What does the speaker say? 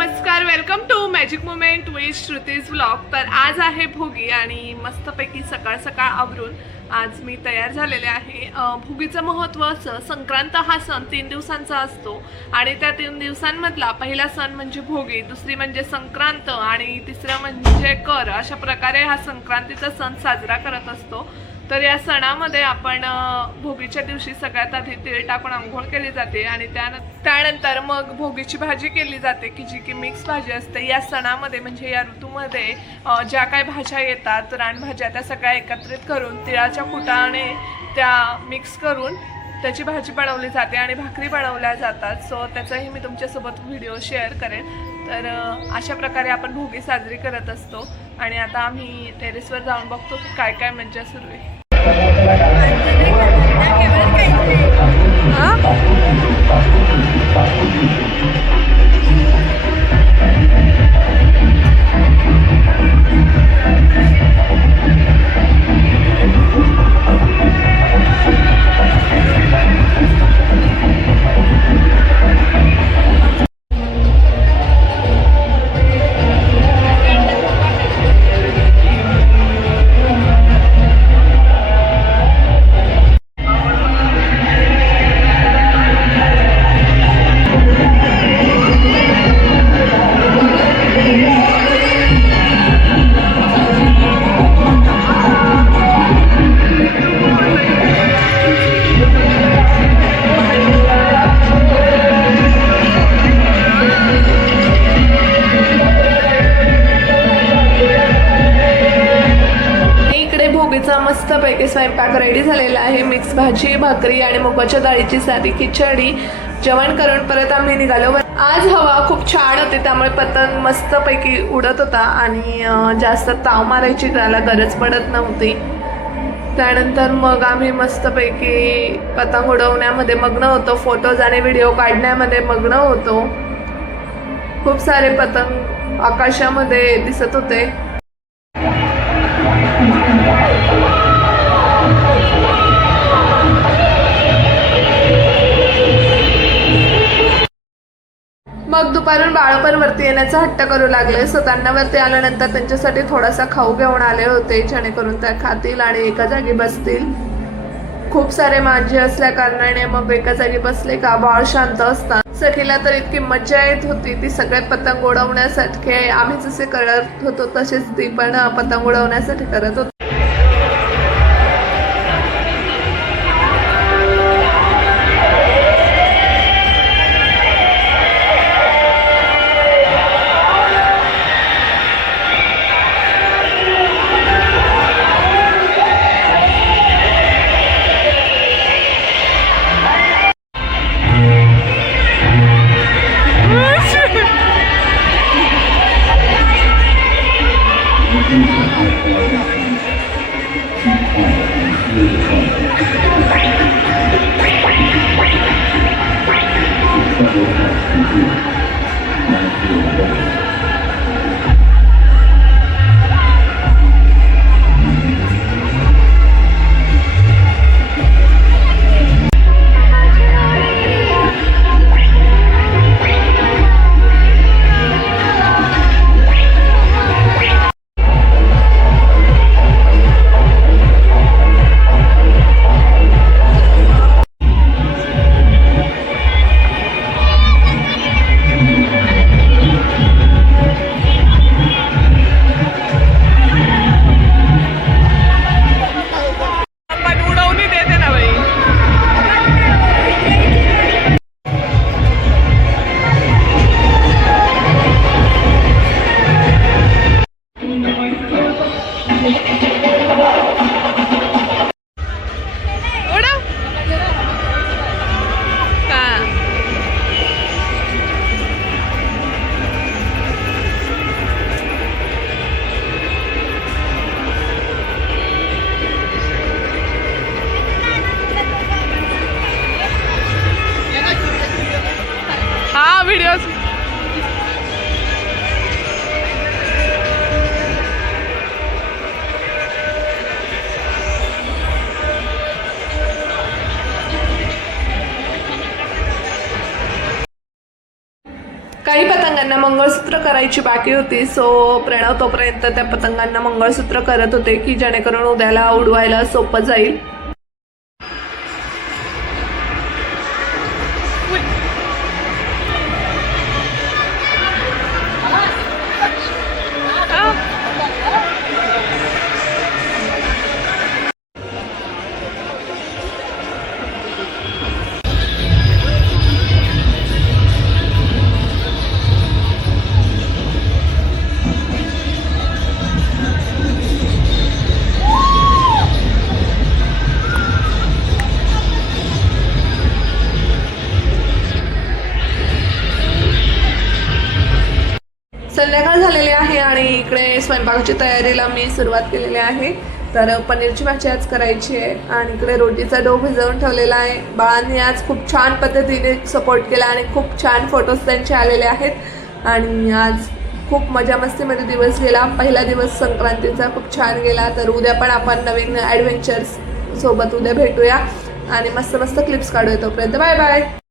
नमस्कार, welcome to magic moment with Shruti's vlog. तर आज आहे भोगी आणि मस्तपैकी सकाळ सकाळ आवरून आज मी तयार झालेले आहे। भोगीचं महत्त्व असं, संक्रांत हा सण 3 दिवसांचा असतो आणि त्या 3 दिवसांमधला पहिला सण म्हणजे भोगी, दुसरी म्हणजे संक्रांत आणि तिसरं म्हणजे कर। अशा प्रकारे हा संक्रांतीचा सण साजरा करत असतो। तर या सणामध्ये आपण भोगीच्या दिवशी सगळ्यात आधी तीळ टाकून आंघोळ केली जाते आणि त्यानंतर मग भोगीची भाजी केली जाते की जी की मिक्स भाजी असते। या सणामध्ये म्हणजे या ऋतूमध्ये ज्या काही भाज्या येतात, रानभाज्या, त्या सगळ्या एकत्रित करून तिळाच्या कुटाने त्या मिक्स करून त्याची भाजी बनवली जाते आणि भाकरी बनवल्या जातात। सो त्याचाही मी तुमच्यासोबत व्हिडिओ शेअर करेन। तर अशा प्रकारे आपण भोगी साजरी करत असतो आणि आता आम्ही टेरेसवर जाऊन बघतो की काय काय मज्जा सुरू आहे। मस्तपैकी स्वयंपाक रेडी झालेला आहे। मिक्स भाजी, भाकरी आणि मुगाच्या डाळीची साधी खिचडी जेवण करून परत आम्ही निघालो। आज हवा खूप छान होती, त्यामुळे पतंग मस्तपैकी उडत होता आणि जास्त ताव मारायची त्याला गरज पडत नव्हती। त्यानंतर मग आम्ही मस्तपैकी पतंग उडवण्यामध्ये मग्न होतो, फोटोज आणि व्हिडिओ काढण्यामध्ये मग्न होतो। खूप सारे पतंग आकाशामध्ये दिसत होते। मग दुपारून बाळ पण वरती येण्याचा हट्ट करू लागले। सो त्यांना वरती आल्यानंतर त्यांच्यासाठी थोडासा खाऊ घेऊन आले होते, जेणेकरून त्या खातील आणि एका जागी बसतील। खूप सारे माझे असल्या कारणाने मग एका जागी बसले का बाळ शांत असतात। सखीला तर इतकी मज्जा येत होती, ती सगळे पतंग उडवण्यासाठी आम्ही जसे करत होतो तसेच ती पण पतंग उडवण्यासाठी करत होती। काही पतंगांना मंगळसूत्र करायची बाकी होती, सो प्रणव तोपर्यंत त्या पतंगांना मंगळसूत्र करत होते की जेणेकरून उद्याला उडवायला सोपं जाईल. संध्याकाळ झालेली आहे आणि इकडे स्वयंपाकाची तयारीला मी सुरुवात केलेली आहे. तर पनीरची भाजी आज करायची आहे आणि इकडे रोटीचा डो भिजवून ठेवलेला आहे. बाळांनी आज खूप छान पद्धतीने सपोर्ट केला आणि खूप छान फोटोज त्यांचे आलेले आहेत आणि आज खूप मजा मस्तीमध्ये दिवस गेला. पहिला दिवस संक्रांतीचा खूप छान गेला. तर उद्या पण आपण नवीन ॲडव्हेंचर्स सोबत उद्या भेटूया आणि मस्त मस्त क्लिप्स काढूया. तोपर्यंत बाय बाय.